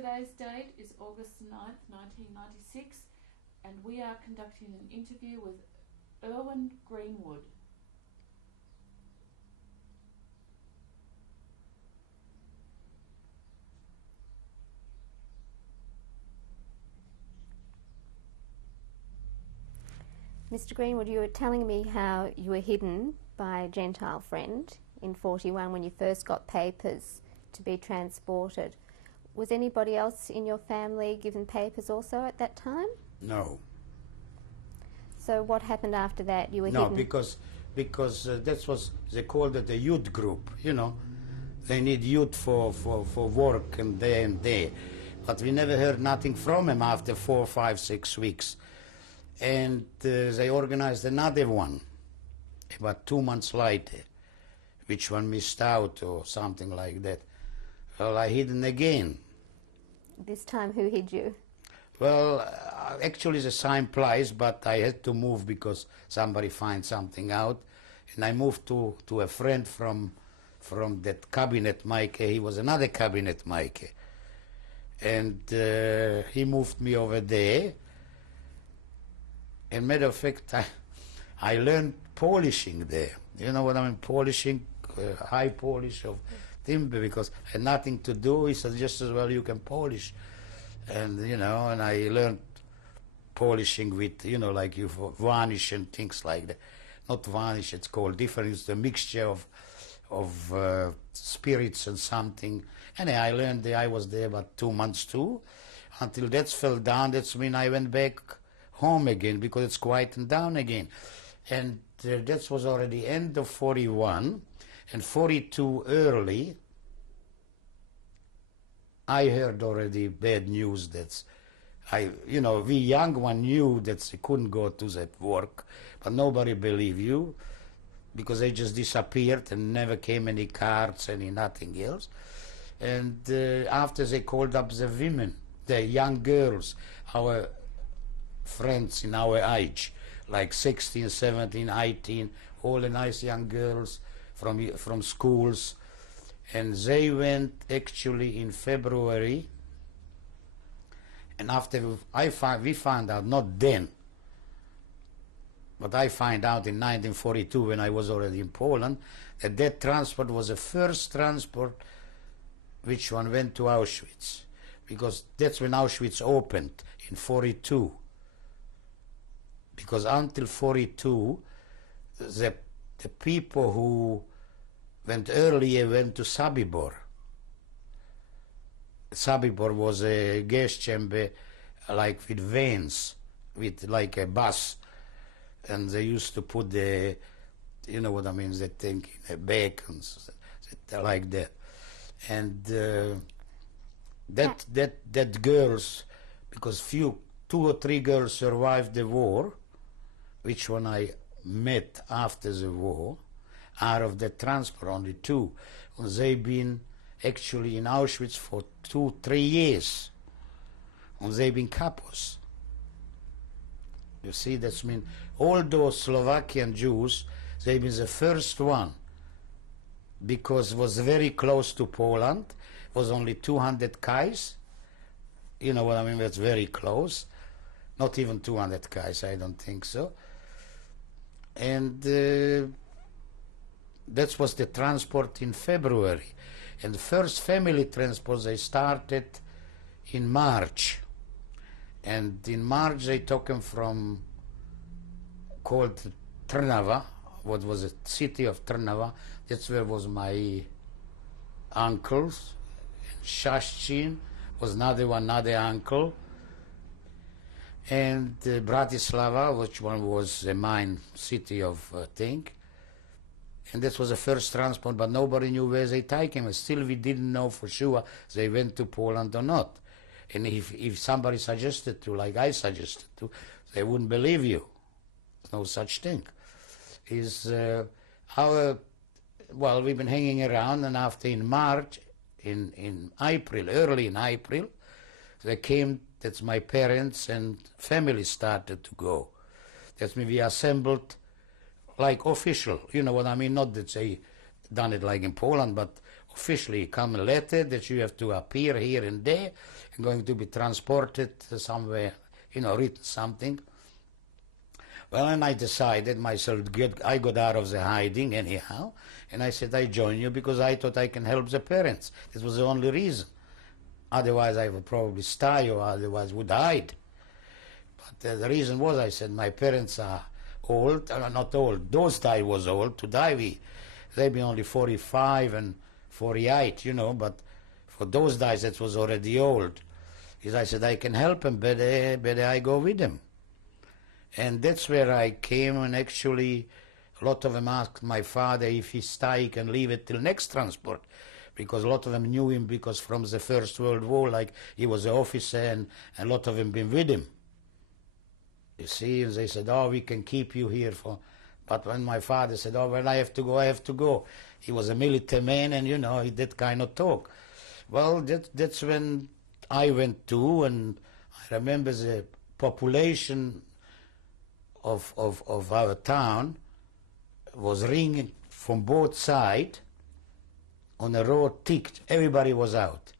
Today's date is August 9th, 1996, and we are conducting an interview with Ervin Greenwood. Mr. Greenwood, you were telling me how you were hidden by a Gentile friend in 41 when you first got papers to be transported. Was anybody else in your family given papers also at that time? No. So what happened after that? You were No, hidden? because that was, they called it a youth group, you know. They need youth for work and there. But we never heard nothing from them after 4, 5, 6 weeks. And they organized another one about 2 months later, which one missed out or something like that. Well, I hidden again. This time who hid you? Well, actually the same place, but I had to move because somebody find something out. And I moved to a friend from that cabinet maker. He was another cabinet maker. And he moved me over there. And matter of fact, I learned polishing there. You know what I mean? Polishing, high polish of timber, because I had nothing to do. He said, just as well you can polish. And, you know, and I learned polishing with, you know, like you varnish and things like that. Not varnish, it's called different. It's a mixture of spirits and something. And I learned that. I was there about 2 months too. Until that fell down, that's when I went back home again, because it's quieting down again. And that was already end of 41, and 42 early, I heard already bad news that you know, we young one knew that they couldn't go to that work, but nobody believed you, because they just disappeared and never came any cards, any nothing else. And after they called up the women, the young girls, our friends in our age, like 16, 17, 18, all the nice young girls from schools, and they went actually in February. And after we found out, not then, but I found out in 1942 when I was already in Poland, that transport was the first transport which one went to Auschwitz, because that's when Auschwitz opened in 42. Because until 42, the people who went earlier went to Sobibor. Sobibor was a gas chamber, like with vans, with like a bus, and they used to put the, you know what I mean, the thing in a bag and like that. And that girls, because 2 or 3 girls survived the war, which one I met after the war, out of the transport, only 2. They've been actually in Auschwitz for 2, 3 years. And they've been capos. You see, that's mean all those Slovakian Jews, they've been the first one, because it was very close to Poland. It was only 200 kais. You know what I mean? That's very close. Not even 200 kais, I don't think so. And that was the transport in February. And the first family transport, they started in March. And in March, they took them from, called Trnava, what was a city of Trnava. That's where was my uncles. Shashchin was another uncle. And Bratislava, which one was the main city of thing. And that was the first transport, but nobody knew where they take him. Still, we didn't know for sure they went to Poland or not. And if somebody suggested to, like I suggested to, they wouldn't believe you. There's no such thing. Well, we've been hanging around, and after in March, in April, early in April, they came. That's my parents and family started to go. That's me. We assembled like official. You know what I mean? Not that they done it like in Poland, but officially come a letter that you have to appear here and there, and going to be transported somewhere, written something. Well, and I decided myself, I got out of the hiding anyhow, and I said I join you because I thought I can help the parents. This was the only reason. Otherwise I would probably stay, or otherwise would hide. But the reason was, I said, my parents are old, not old, those days was old, today they'd be only 45 and 48, but for those days that was already old. Because I said, I can help him, better I go with him. And that's where I came, and actually a lot of them asked my father if he stay, he can leave it till next transport. Because a lot of them knew him because from the First World War, like he was an officer, and a lot of them been with him. You see, and they said, oh, we can keep you here for... But when my father said, oh, well, I have to go, I have to go. He was a military man, and, he did kind of talk. Well, that's when I went too, and I remember the population of our town was ringing from both sides on the road, ticked. Everybody was out.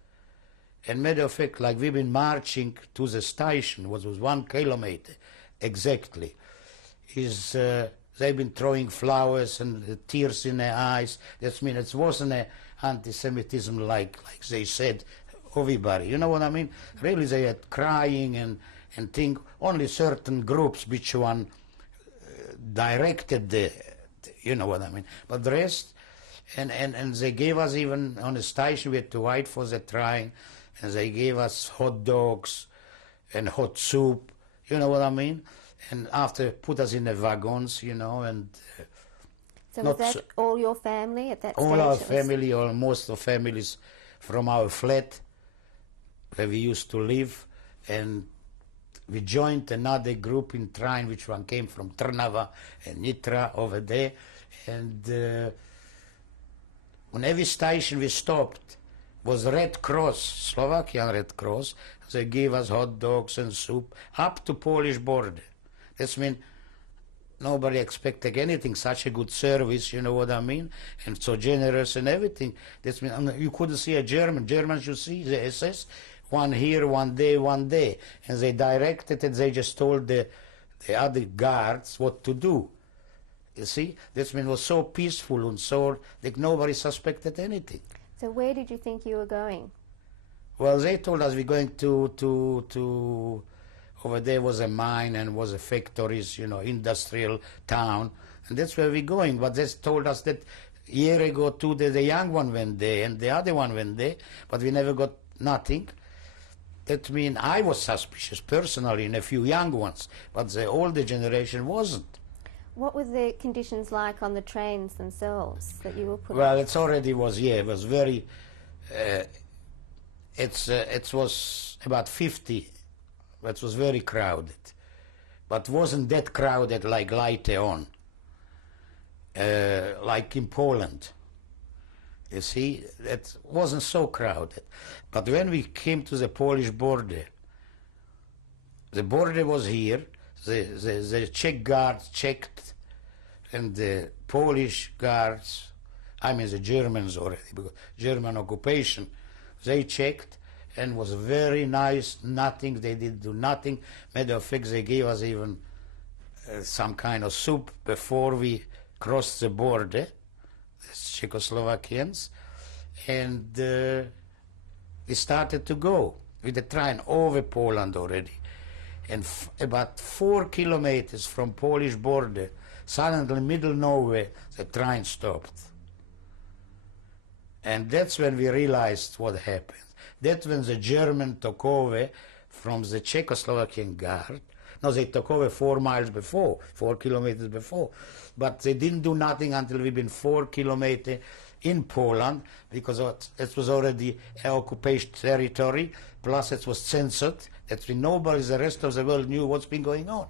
And matter of fact, like we've been marching to the station, which was 1 kilometer exactly, they've been throwing flowers and tears in their eyes. That means it wasn't an anti-Semitism like they said, everybody. You know what I mean? Really, they had crying and think only certain groups which one directed you know what I mean. But the rest, and they gave us, even on the station, we had to wait for the train, and they gave us hot dogs and hot soup, you know what I mean? And after put us in the wagons, and... So was that all your family at that stage? All our family, or most of families from our flat, where we used to live, and we joined another group in train, which one came from Trnava and Nitra over there, and on every station we stopped was Red Cross, Slovakian Red Cross. They gave us hot dogs and soup up to Polish border. That means nobody expected anything, such a good service, you know what I mean, and so generous and everything. That means you couldn't see a German. Germans, you see, the SS, one here, one there, and they directed it. They just told the other guards what to do. You see, that means it was so peaceful and so that nobody suspected anything. So where did you think you were going? Well, they told us we're going to over there was a mine and was a factories, industrial town, and that's where we're going. But they told us that a year ago too, the young one went there and the other one went there, but we never got nothing. That means I was suspicious personally in a few young ones, but the older generation wasn't. What were the conditions like on the trains themselves that you were put Well, on? it already was, it was very, it was about 50. It was very crowded, but wasn't that crowded like later on, like in Poland. You see, it wasn't so crowded. But when we came to the Polish border, the border was here, the Czech guards checked, and the Polish guards, I mean the Germans already, because German occupation, they checked, and was very nice, nothing, they didn't do nothing. Matter of fact, they gave us even some kind of soup before we crossed the border, the Czechoslovakians, and we started to go with the train over Poland already. And about 4 kilometers from Polish border, suddenly middle nowhere, the train stopped. And that's when we realized what happened. That's when the German took over from the Czechoslovakian guard. No, they took over 4 miles before, 4 kilometers before. But they didn't do nothing until we've been 4 kilometers in Poland, because it was already an occupied territory, plus it was censored. That nobody, the rest of the world knew what's been going on.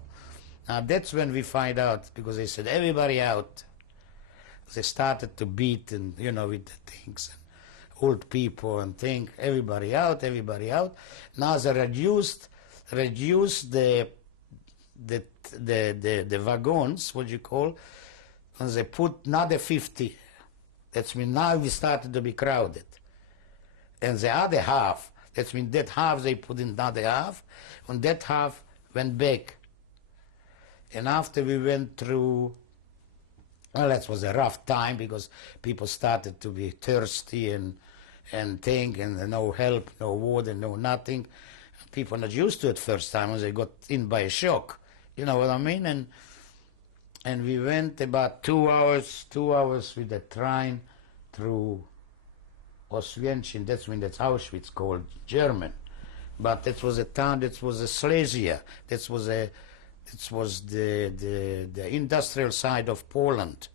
Now that's when we find out, because they said, everybody out. They started to beat, and with the things. Old people and think, everybody out, everybody out. Now they reduced the wagons, what you call, and they put another 50 That means now we started to be crowded. And the other half, that means that half they put in another half, and that half went back. And after we went through, well, that was a rough time because people started to be thirsty and think, and no help, no water, no nothing. People not used to it first time, and they got in by a shock. You know what I mean? And we went about 2 hours with the train through Oswiecim. That's when that's Auschwitz called German. But that was a town, that was a Silesia. That was the industrial side of Poland.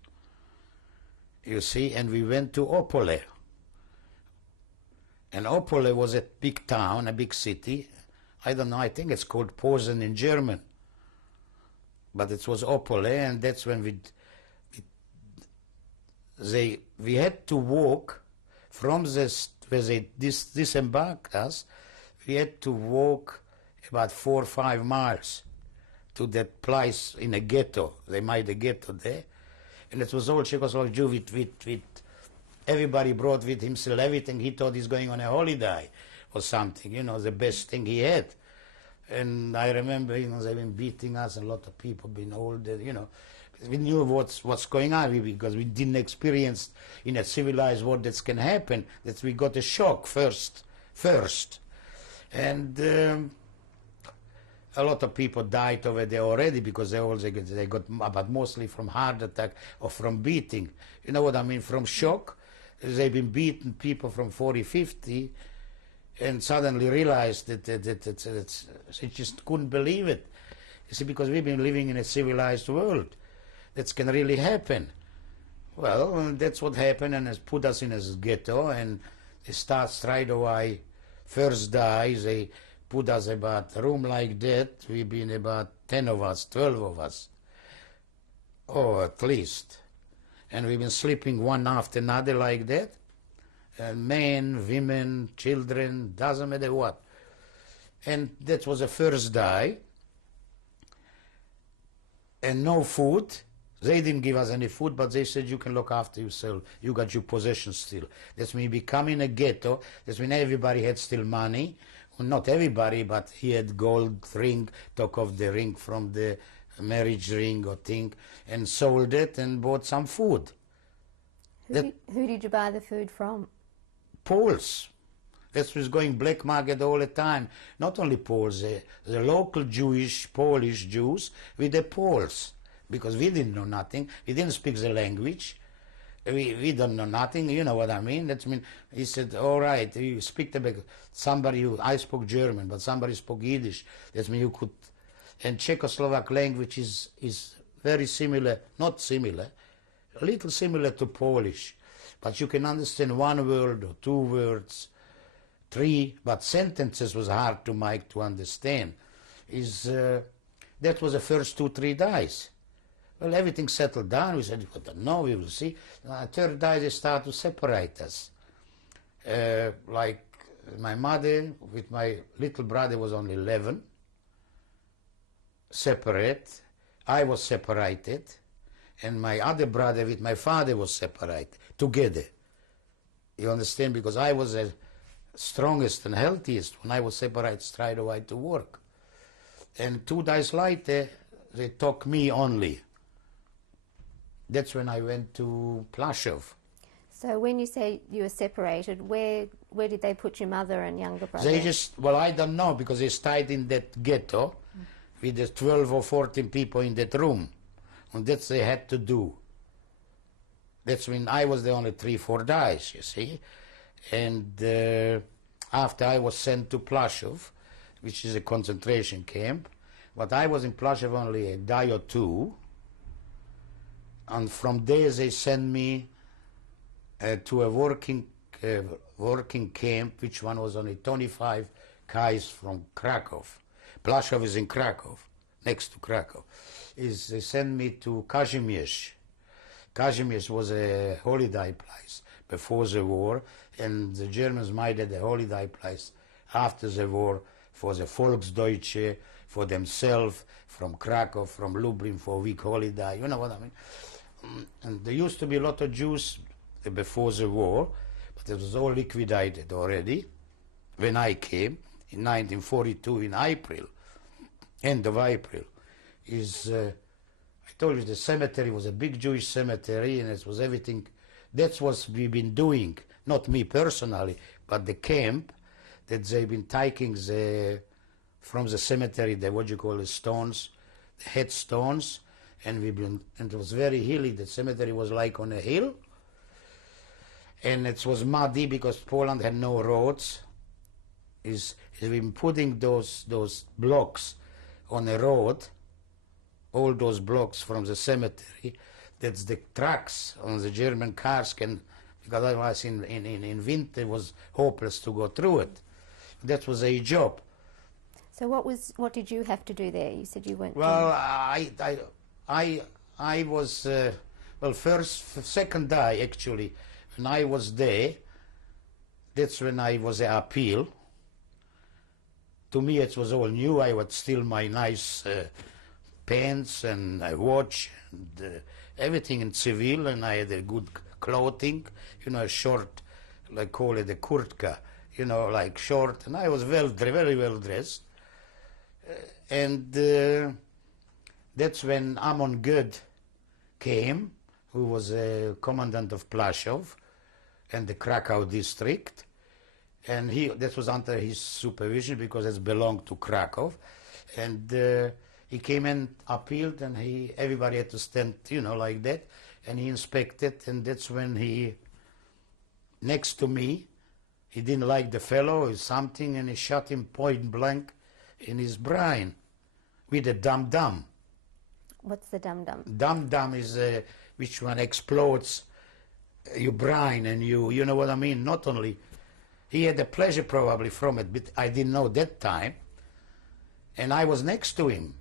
You see, and we went to Opole. And Opole was a big town, a big city. I don't know, I think it's called Posen in German. But it was Opole, and that's when we had to walk from this, where they disembarked us, we had to walk about 4 or 5 miles to that place in a ghetto. They made a ghetto there. And it was all Czechoslovak Jew with everybody brought with himself everything he thought he's going on a holiday or something, you know, the best thing he had. And I remember, you know, they've been beating us, and a lot of people been older, you know. We knew what's going on because we didn't experience in a civilized world that can happen, that we got a shock first. And a lot of people died over there already because they got, but mostly from heart attack or from beating. You know what I mean? From shock. They've been beating people from 40, 50, and suddenly realized that they just couldn't believe it. You see, because we've been living in a civilized world. That can really happen. Well, that's what happened, and it put us in a ghetto, and they start straight away. First day, they put us about a room like that. We've been about 10 of us, 12 of us. Oh, at least. And we've been sleeping one after another like that. Men, women, children, doesn't matter what. And that was the first day. And no food. They didn't give us any food, but they said you can look after yourself. You got your possessions still. That's when you become in a ghetto. That's when everybody had still money. Well, not everybody, but he had gold ring, took off the ring from the marriage ring or thing, and sold it and bought some food. Who did you buy the food from? Poles. That was going black market all the time. Not only Poles, the local Jewish, Polish Jews with the Poles. Because we didn't know nothing, we didn't speak the language, we don't know nothing, you know what I mean? That mean, he said, all right, you speak to somebody who, I spoke German, but somebody spoke Yiddish, that means you could, and Czechoslovak language is very similar, not similar, a little similar to Polish, but you can understand 1 word or 2 words, 3, but sentences was hard to make to understand. That was the first 2-3 days. Well, everything settled down. We said, no, we will see. Third day, they start to separate us. Like my mother with my little brother was only 11. Separate. I was separated. And my other brother with my father was separated. Together. You understand? Because I was the strongest and healthiest when I was separated straight away to work. And 2 days later, they took me only. That's when I went to Plaszow. So when you say you were separated, where did they put your mother and younger brother? They just, well, I don't know, because they stayed in that ghetto with the 12 or 14 people in that room. And that's they had to do. That's when I was the only 3-4 days, you see. And after I was sent to Plaszow, which is a concentration camp, but I was in Plaszow only a day or 2. And from there they sent me to a working camp, which one was only 25 kais from Krakow. Plaszow is in Krakow, next to Krakow. They sent me to Kazimierz. Kazimierz was a holiday place before the war, and the Germans made it a holiday place after the war for the Volksdeutsche, for themselves, from Krakow, from Lublin for a week holiday, you know what I mean? And there used to be a lot of Jews before the war, but it was all liquidated already when I came in 1942 in April, end of April. I told you the cemetery was a big Jewish cemetery, and it was everything. That's what we've been doing, not me personally, but the camp, that they've been taking from the cemetery, what you call the stones, the headstones, and and it was very hilly. The cemetery was like on a hill, and it was muddy because Poland had no roads. We've been putting those blocks on a road, all those blocks from the cemetery, that's the trucks on the German cars can, because otherwise in winter it was hopeless to go through it. That was a job. So what did you have to do there? You said you went. Well, I was second day actually. When I was there, that's when I was an appeal. To me, it was all new. I would steal my nice pants and a watch and everything in civil, and I had a good clothing, a short, like call it a kurtka, like short, and I was very well dressed. And that's when Amon Good came, who was a commandant of Plaszów and the Krakow district, and that was under his supervision because it belonged to Krakow, and he came and appealed, and everybody had to stand, like that, and he inspected, and that's when next to me, he didn't like the fellow or something, and he shot him point blank in his brain with a dum-dum. What's the dum-dum? Dum-dum is which one explodes your brain, and you know what I mean? Not only, he had a pleasure probably from it, but I didn't know that time, and I was next to him.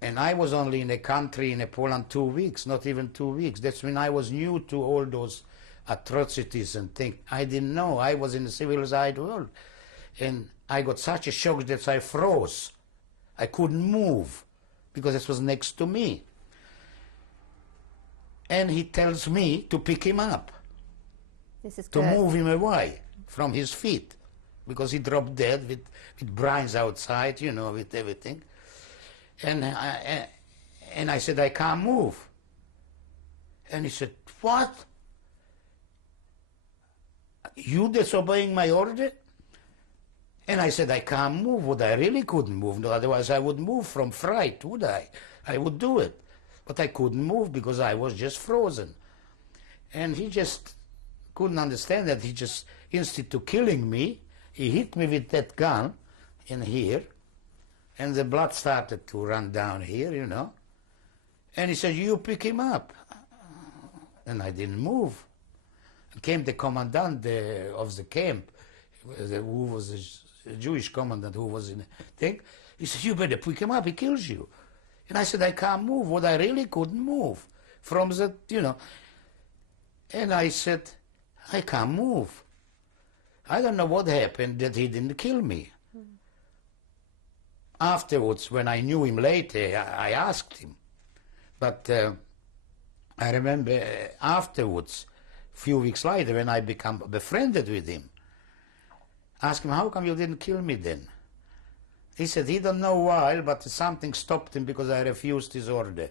And I was only in the country, in Poland, 2 weeks, not even 2 weeks. That's when I was new to all those atrocities and things. I didn't know. I was in the civilized world. And I got such a shock that I froze. I couldn't move because it was next to me. And he tells me to pick him up, to move him away from his feet, because he dropped dead with brains outside, with everything. And I said, I can't move. And he said, what? You disobeying my order? And I said, I can't move. But I really couldn't move. No, otherwise I would move from fright, would I? I would do it. But I couldn't move because I was just frozen. And he just couldn't understand that. He just, instead of killing me, he hit me with that gun in here. And the blood started to run down here, And he said, you pick him up. And I didn't move. And came the commandant of the camp, who was a Jewish commandant who was in the thing. He said, you better pick him up, he kills you. And I said, I can't move. What I really couldn't move from the, And I said, I can't move. I don't know what happened that he didn't kill me. Afterwards, when I knew him later, I asked him. But I remember afterwards, a few weeks later, when I became befriended with him, asked him, how come you didn't kill me then? He said he don't know why, but something stopped him because I refused his order.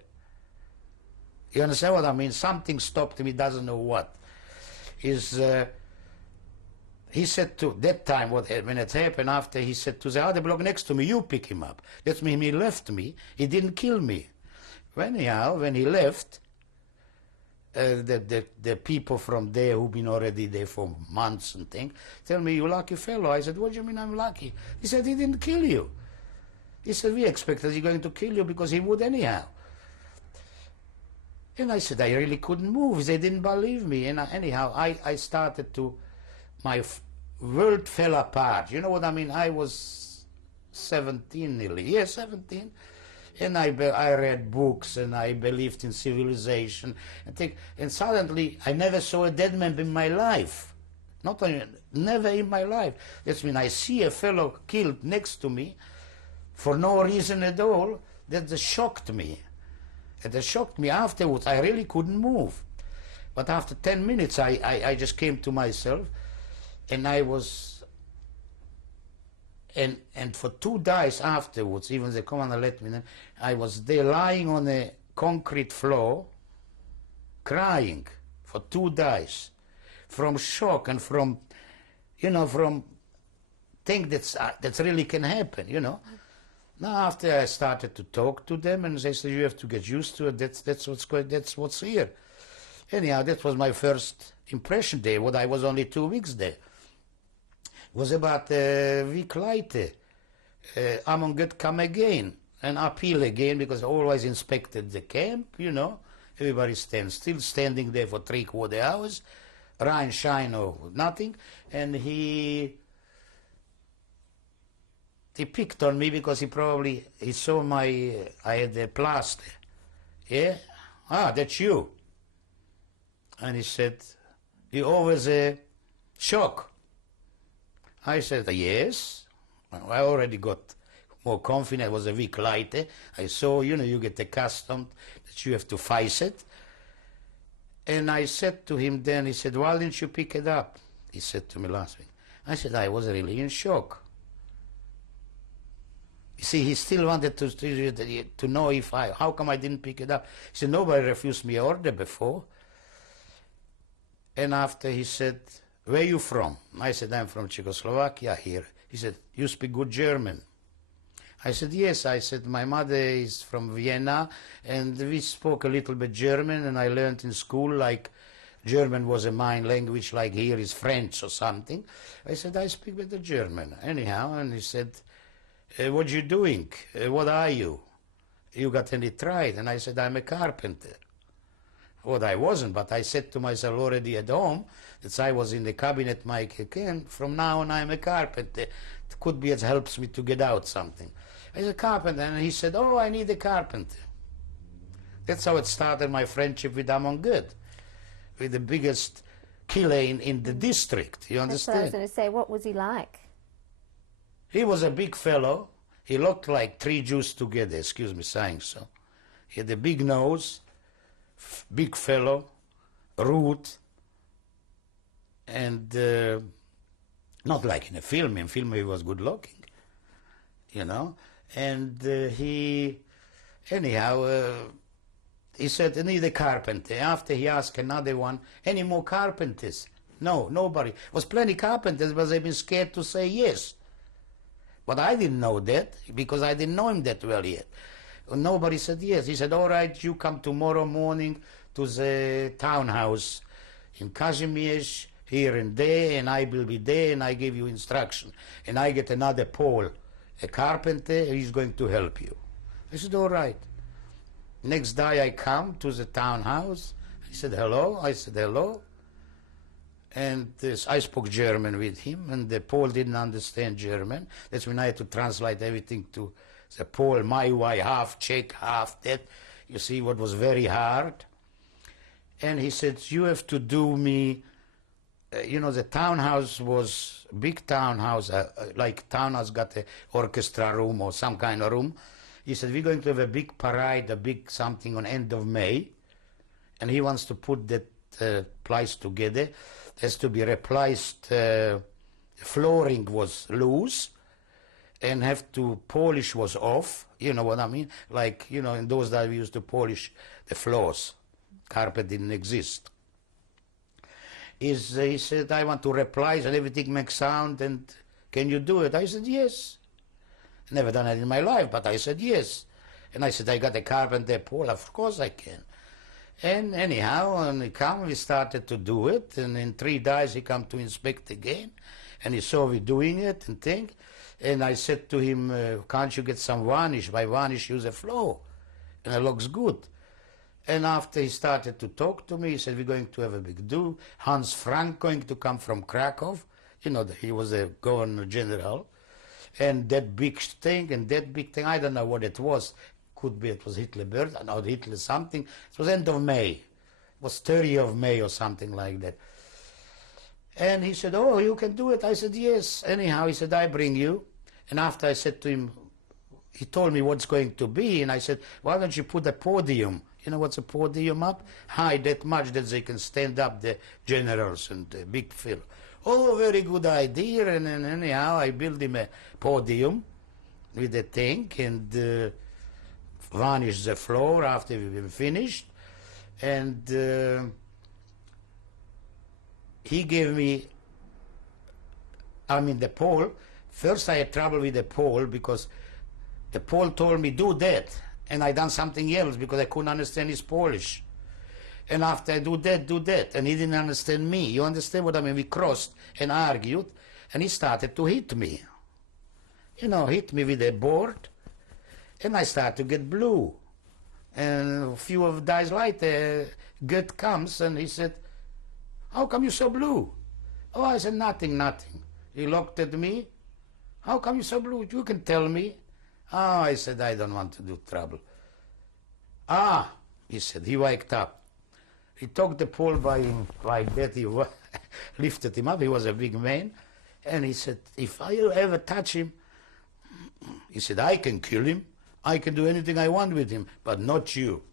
You understand what I mean? Something stopped him, he doesn't know what. He said to that time, when it happened after, he said to the other block next to me, you pick him up. That means he left me. He didn't kill me. Anyhow, when he left, the people from there who've been already there for months and things, tell me, you lucky fellow. I said, what do you mean I'm lucky? He said, he didn't kill you. He said, we expected he's going to kill you because he would anyhow. And I said, I really couldn't move. They didn't believe me. And anyhow, I started to, my world fell apart. You know what I mean? I was 17 nearly. Yeah, 17. And I read books and I believed in civilization. And suddenly, I never saw a dead man in my life. Not only, never in my life. That's when I see a fellow killed next to me for no reason at all. That shocked me. And it shocked me afterwards. I really couldn't move. But after 10 minutes, I just came to myself, and I was, and for 2 days afterwards, even the commander let me know, I was there lying on a concrete floor, crying for 2 days, from shock and from, you know, from things that really can happen, you know. Now after I started to talk to them, and they said, you have to get used to it, that's what's here. Anyhow, that was my first impression there. What I was only 2 weeks there. It was about a week later. Amon get come again and appeal again, because I always inspected the camp, you know. Everybody still standing there for 3/4 hours, rain, shine or nothing. And he picked on me because he saw I had a plaster. Yeah? Ah, that's you. And he said, you always a shock. I said, yes. I already got more confident. It was a week later. I saw, you know, you get accustomed that you have to face it. And I said to him then, he said, why didn't you pick it up? He said to me last week. I said, I was really in shock. You see, he still wanted to know how come I didn't pick it up. He said, nobody refused me an order before. And after he said, where are you from? I said, I'm from Czechoslovakia here. He said, you speak good German? I said, yes. I said, my mother is from Vienna, and we spoke a little bit German, and I learned in school, like, German was a main language, like here is French or something. I said, I speak better German. Anyhow, and he said, what you doing? What are you? You got any trade? And I said, I'm a carpenter. What I wasn't, but I said to myself already at home that I was in the cabinet Mike again. From now on, I'm a carpenter. It could be it helps me to get out something. I said, carpenter, and he said, oh, I need a carpenter. That's how it started, my friendship with Amon Good, with the biggest killer in the district. You understand? That's what I was going to say. What was he like? He was a big fellow. He looked like 3 Jews together, excuse me saying so. He had a big nose, big fellow, rude, and not like in a film. In film he was good looking, you know. And he said, I need a carpenter. After he asked another one, any more carpenters? No, nobody. Was plenty carpenters, but they've been scared to say yes. But I didn't know that, because I didn't know him that well yet. Nobody said yes. He said, all right, you come tomorrow morning to the townhouse in Kazimierz, here and there, and I will be there, and I give you instruction. And I get another Paul, a carpenter, he's going to help you. I said, all right. Next day I come to the townhouse. He said, hello. I said, hello. And I spoke German with him, and the Paul didn't understand German. That's when I had to translate everything to the Paul, my way, half Czech, half that. You see, what was very hard. And he said, you have to do me, you know, the townhouse was big townhouse, like townhouse got an orchestra room or some kind of room. He said, we're going to have a big parade, a big something on end of May, and he wants to put that place together. Has to be replaced, flooring was loose, and have to polish was off, you know what I mean? Like, you know, in those days we used to polish the floors. Carpet didn't exist. He said, I want to replace and everything makes sound, and can you do it? I said, yes. Never done it in my life, but I said, yes. And I said, I got a carpenter, Paul, of course I can. And anyhow, when he came, we started to do it, and in 3 days he come to inspect again, and he saw we doing it and thing. And I said to him, can't you get some varnish? By varnish, use a floor, and it looks good. And after he started to talk to me, he said, we're going to have a big do. Hans Frank going to come from Krakow. You know, he was a governor general. And that big thing, I don't know what it was. Could be it was Hitler birth, or Hitler something. It was end of May. It was 30th of May or something like that. And he said, oh, you can do it. I said, yes. Anyhow, he said, I bring you. And after I said to him, he told me what's going to be, and I said, why don't you put a podium, You know what's a podium up? High that much that they can stand up, the generals and the big fellow. Oh, very good idea. And anyhow, I built him a podium with a tank and varnished the floor after we were finished. And he gave me, the pole. First I had trouble with the pole because the pole told me, do that. And I done something else because I couldn't understand his Polish. And after I do that. And he didn't understand me. You understand what I mean? We crossed and argued, and he started to hit me. You know, hit me with a board, and I started to get blue. And a few of days later, Gert comes, and he said, how come you so blue? Oh, I said, nothing. He looked at me. How come you so blue? You can tell me. Oh, I said, I don't want to do trouble. Ah, he said, he waked up. He took the pole by him like that, he lifted him up, he was a big man, and he said, if I ever touch him, he said, I can kill him, I can do anything I want with him, but not you.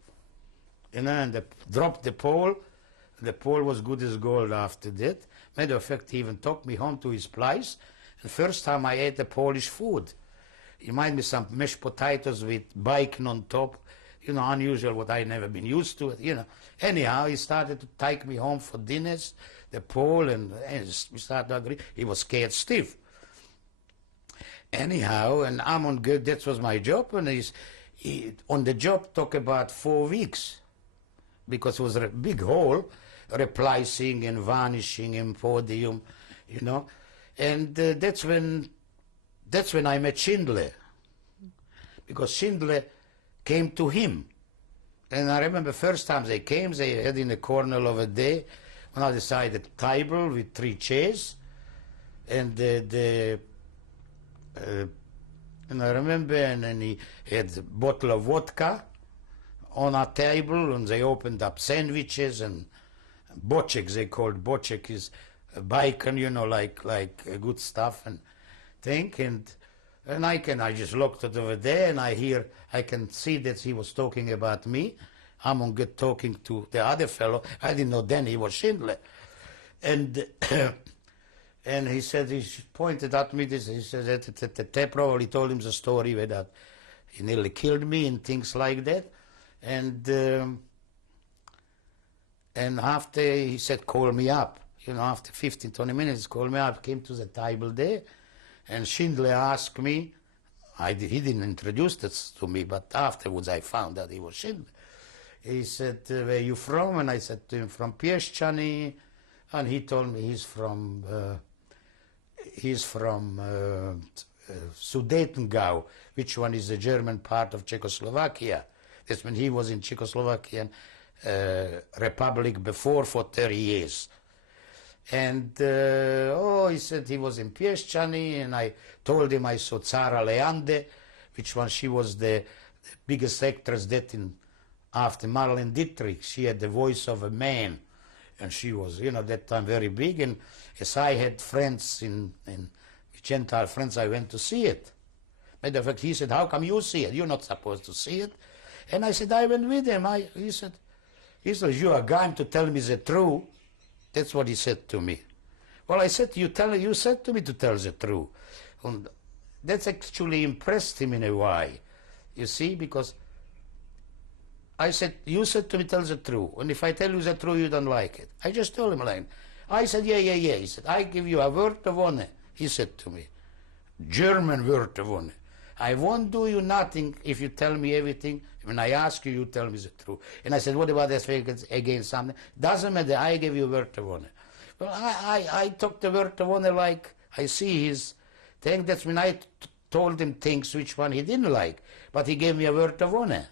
And dropped the pole was good as gold after that. Matter of fact, he even took me home to his place, and first time I ate the Polish food. He made me some mashed potatoes with bacon on top, you know, unusual, what I never been used to, you know. Anyhow, he started to take me home for dinners, the pole, and we started to agree. He was scared stiff. Anyhow, and I'm on good, that was my job, and he on the job took about 4 weeks, because it was a big hole, replacing and varnishing and podium, you know. And that's when I met Schindler, because Schindler came to him. And I remember first time they came, they had in a corner over there, on the other side a table with 3 chairs, and and I remember, and then he had a bottle of vodka on our table, and they opened up sandwiches and boczek, they called boczek is bacon, you know, like good stuff and thing, and I just looked at over there, and I can see that he was talking about me. I'm on good talking to the other fellow. I didn't know then he was Schindler. And and he said, he pointed at me this, he said that they probably told him the story where that he nearly killed me and things like that. And after he said, call me up. You know, after 15, 20 minutes, call me up, came to the table there. And Schindler asked me, he didn't introduce this to me, but afterwards I found that he was Schindler. He said, where are you from? And I said to him, from Pieszczany. And he told me he's from Sudetengau, which one is the German part of Czechoslovakia. That's when he was in Czechoslovakian Republic before for 30 years. And, he said he was in Pieszczany, and I told him I saw Zara Leander, which one she was the biggest actress that after Marlene Dietrich. She had the voice of a man, and she was, you know, that time very big, and as I had friends Gentile friends, I went to see it. Matter of fact, he said, how come you see it? You're not supposed to see it. And I said, I went with him. He said, you're a guy to tell me the truth. That's what he said to me. Well, I said, you said to me to tell the truth. And that's actually impressed him in a way, you see, because I said, you said to me tell the truth, and if I tell you the truth, you don't like it. I just told him like, I said, yeah. He said, I give you a word of honor, he said to me, German word of honor. I won't do you nothing if you tell me everything. When I ask you, you tell me the truth. And I said, what about this against something? Doesn't matter, I give you a word of honor. Well, I took the word of honor like I see his thing. That's when I told him things which one he didn't like. But he gave me a word of honor.